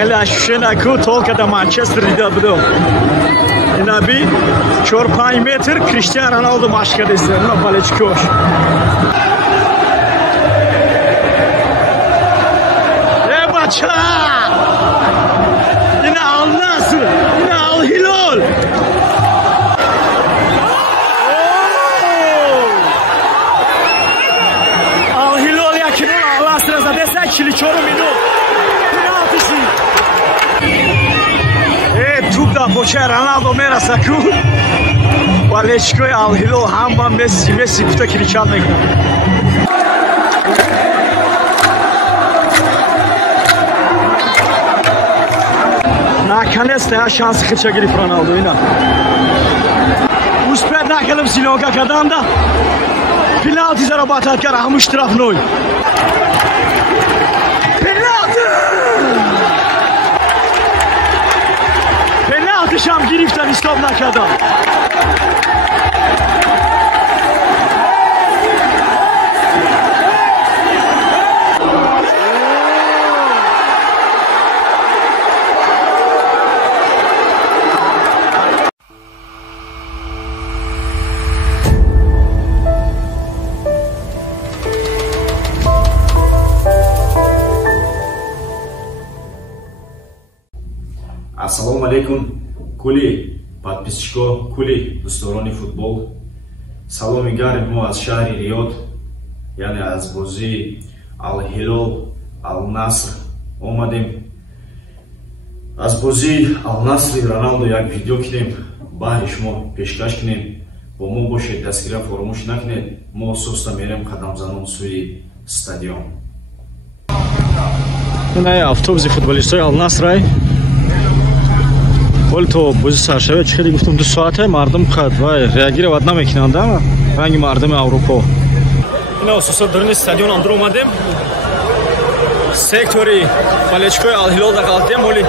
خیلی اشوشن اکو تولکه دا منچستر دیده بودم اینا بی 4-5 متر کریستیانو رونالدو ماشکه دیسته اینا بالچکوش ای بچه اینا النصر اینا الهلال الهلال یکی نون النصر زده 84 minut da poče Ronaldo merasa ku Valečko je Al-Hilal hamba Messi kuta kiličan nekda наконец-то я шанс хочу гриф Роналду ина успех накалым силёнка кадам да пенальти зарабатывать кара хам штрафной شام گرفتن استاپ نکردم Ассалому алейкум кули подписчико кули дӯстдорони футбол саломи гарм мо аз шаҳри Риёд яъне аз бозии Ал-Ҳилол Ал-Наср омадем аз бозии Ал-Насри Роналдо як видео кинем баҳри шумо пешкаш кинем бо мо бошед дастгирам фаромӯш накунед мо соста мерем қадамзанон сӯи стадион ин автобуси футболистои Ал-Насрай ولی تو بازی سرشبه چه خیلی گفتم 2 ساعته مردم خد وای реагировать نمیکنند اما رنگ مردم اروپا اینا اساسا درون استادیون اندر اومدیم سکتوری Valechkoy Al-Hilal دا قالتیم ولی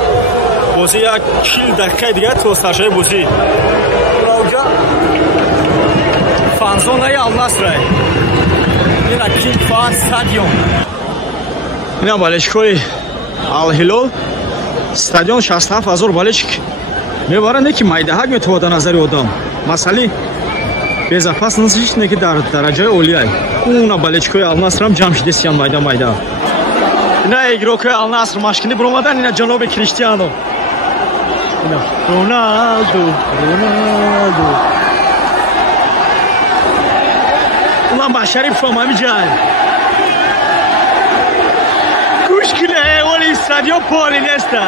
بازی یک 40 دقیقه دیگه تو سرشبه بازی راوجا فانزونه Al-Nasr اینا کینگ فان استادیون اینا Valechkoy Al-Hilal стадион 67000 балечик мебаранд ки майдаҳак метавонад дар назари одам масъали безопасности не ки дар дараҷаи олия уна балечкои Ал-Насрам ҷамъ шидестиян майда ина игрокои Ал-Наср машкини биромадан ина ҷаноби Криштиано ина Роналду уна башарифам ҳамиҷай гӯш кунед вали стадион поли неста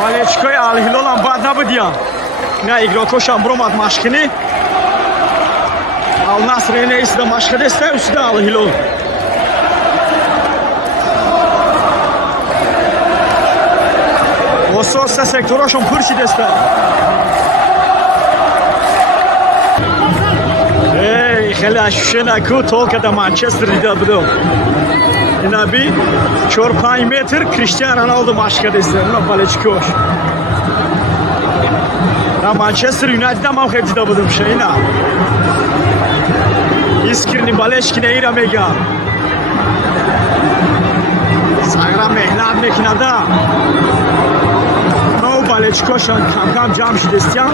Valechkoy Al-Hilal ham bad nabudiyam ina игрокошам биромад машкини Al-Nasr ина истида машқа деста устида Al-Hilal ососа секторашон пурси деста эй хеле ашушен аку толка да Манчестер дида будам ина би 4-5 метр Криштиано Роналдо машқа деста ина Valechkoy да Манчестер Юнайтед ам хеле дида будам шайна искренне болельщики ира мегам сагра меҳнат мекунада Valechkoyшон кам-кам ҷамъ шидестиян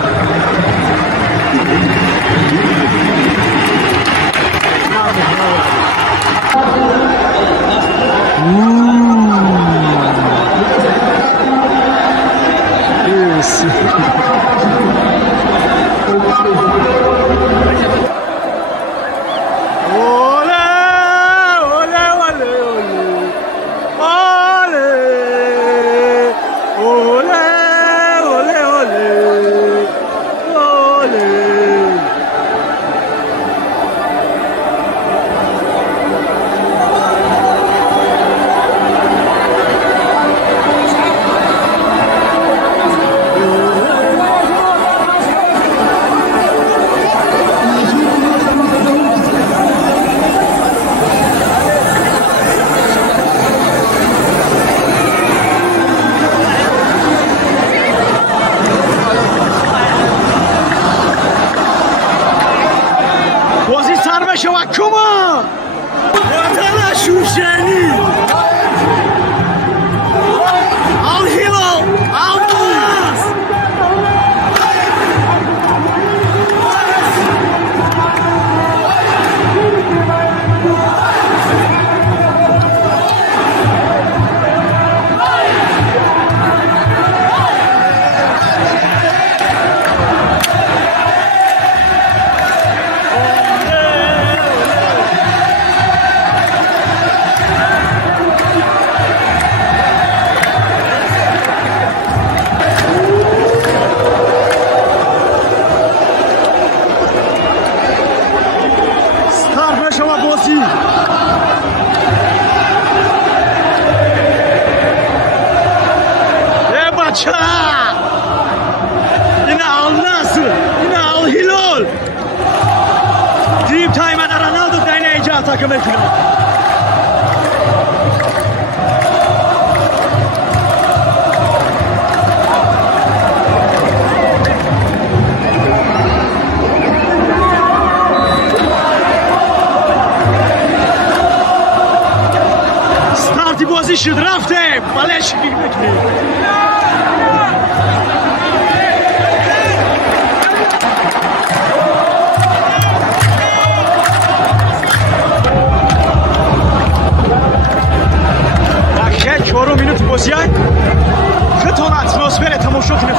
Poça! Yine Al-Nasr, yine Al-Hilal. Dream Time'da Ronaldo deneyeceği takım ekranı. Starty bozی شد رفتیم بالش میکنیم دقیقه 4 minut بازی خطان اتمسفر تماشا کنیم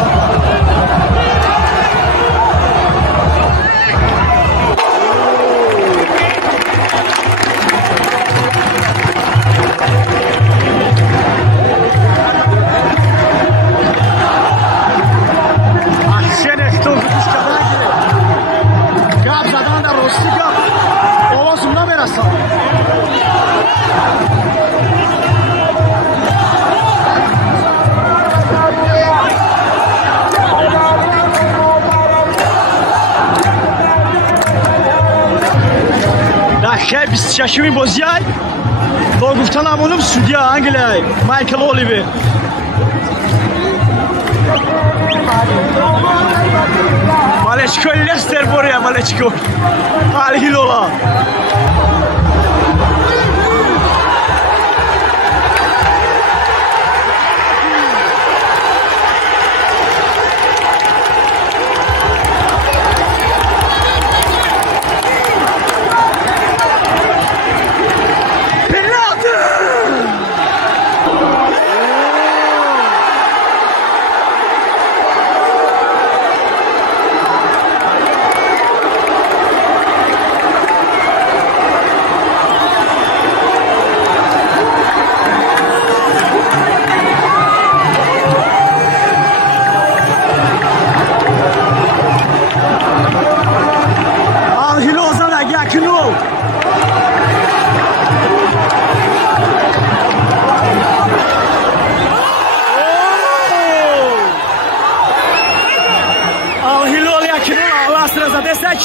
دقیقه 26 بازی با گفتن همونم سودیا انگلی مایکل اولیور مالچکو لستر بوریا مالچکو الهیلولا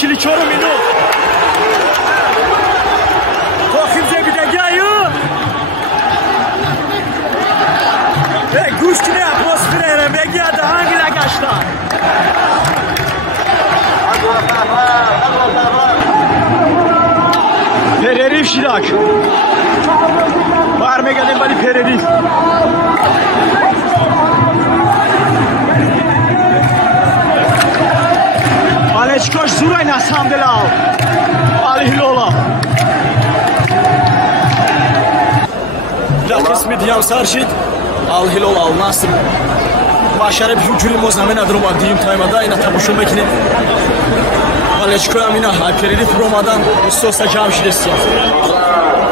Çili 4 minut. Toxim zebidəgəyü. Guş kimi atmosferə bəgədə hangilə qaçda. Pererif Şirak. Barmegadən bali Pererif. Malechkoş Zuray Nasamdelal Al-Hilola Для кисмидиям саршид Al-Hilol Al-Nasr башаре ҳуҷури мо замина дроба дим таймада ина тамошо мекунем Малechkoям ина перериф ромадан устоста ҷамъ шидастия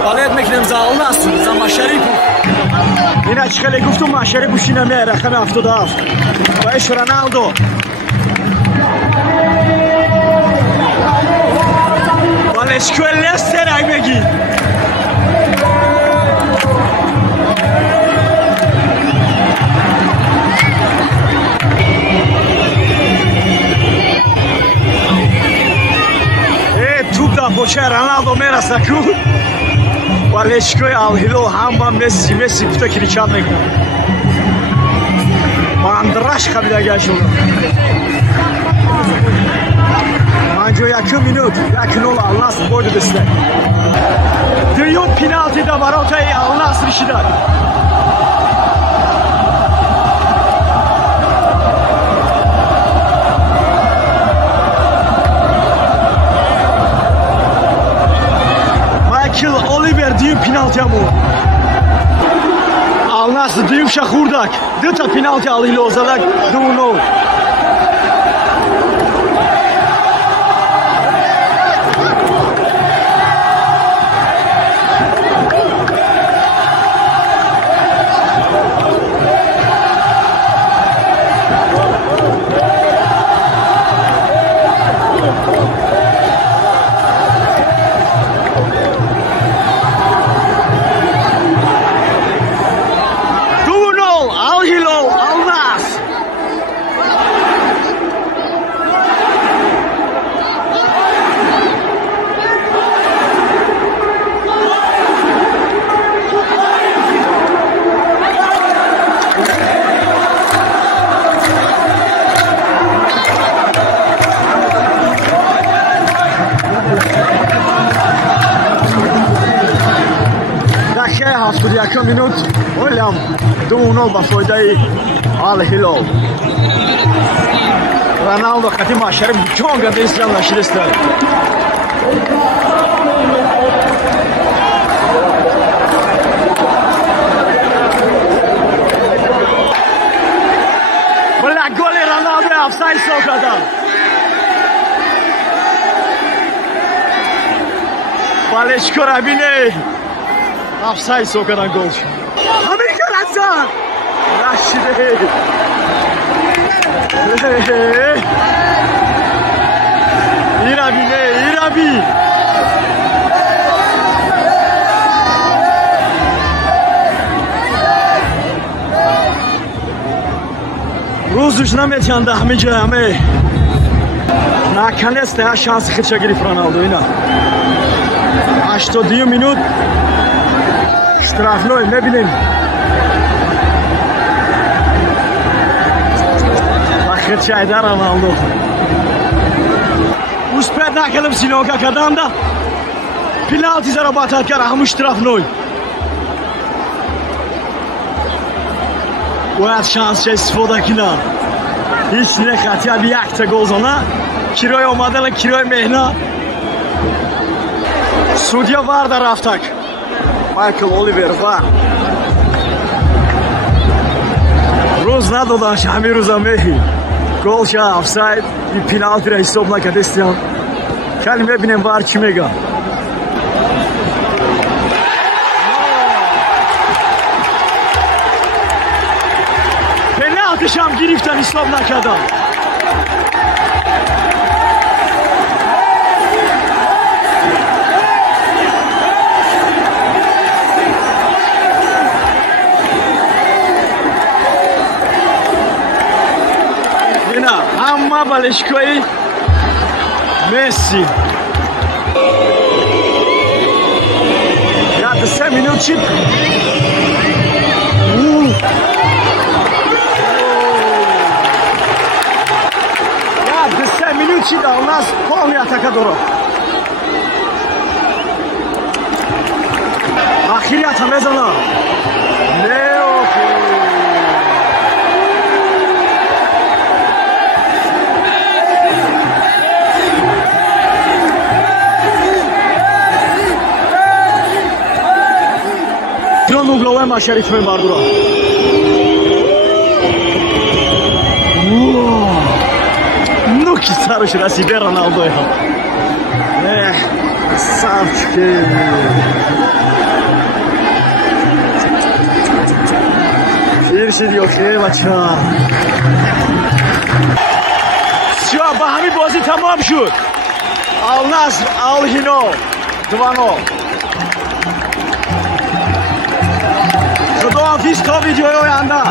балед мекунем за Al-Nasr за Машарипу ина чиқале гуфтум Машарипу шинамия рақами 77 ва иш Роналдо Malechko Leicester Aymegi توپ در پاچه رونالدو میرسه کو Malechko Al-Hilal هم مسی کوتا کلیچات میکنه ماندراش خبیده شد Anca yakın minut, yakın ol Al-Nasr boydu destek. Dünyum penaltıda var ortaya Al-Nasr işidir. Michael Oliver dünyum penaltıya mı? Al-Nasr dünyum şahurdak. Dıta penaltı alıyla ozalak, düğün Al-Hilal Al-Nasr 6 minut ойлам 2-0 ба фоидаи Ал-Ҳилол. Роналдо Хатим Ашариф ҷон гардистан лашидеста. Бля, голи Роналдо офсайд сокадан. Балечко рабине. Офсайд сокадан гол. Ҳамин карасан. Рашиде. Ираби. Рӯзуш наметианда ҳамиҷа ҳаме. Наконец-то шанси хирча гирифт Роналдо ина. 82 минут. Штрафной мебинем. Хирча айда Роналдо. Успеет накалым силёнка каданда. Пеналти заработать кара ҳамун штрафной. Бояд шансча истифода кунад. Ҳеҷ нехатиад якта гол зона. Кирои омадала, кирои меҳнат. Судья Варда рафтак. Майкл Оливер Вар. Рӯз надодаш ҳамин рӯза меҳи. Гол ша офсайд и пеналтиро ҳисоб накардистиам. Кали мебинем Вар чӣ мегӯяд. Пеналтишам гирифтан ҳисоб накардам. Ҳама балешкои Месси. 3 минут шид. 3 минут шид, а у нас полный атакадор. Ахирията мезана. Угловой Машариф мебардура. Ну ки сараш расиде Роналдо. Красавчики. Фиршид ёхе бача. Всё, ба ҳамин бозӣ тамом шуд. Ал-Наср Ал-Ҳилол 2-0. خداحافظ تا ویدیوی آینده.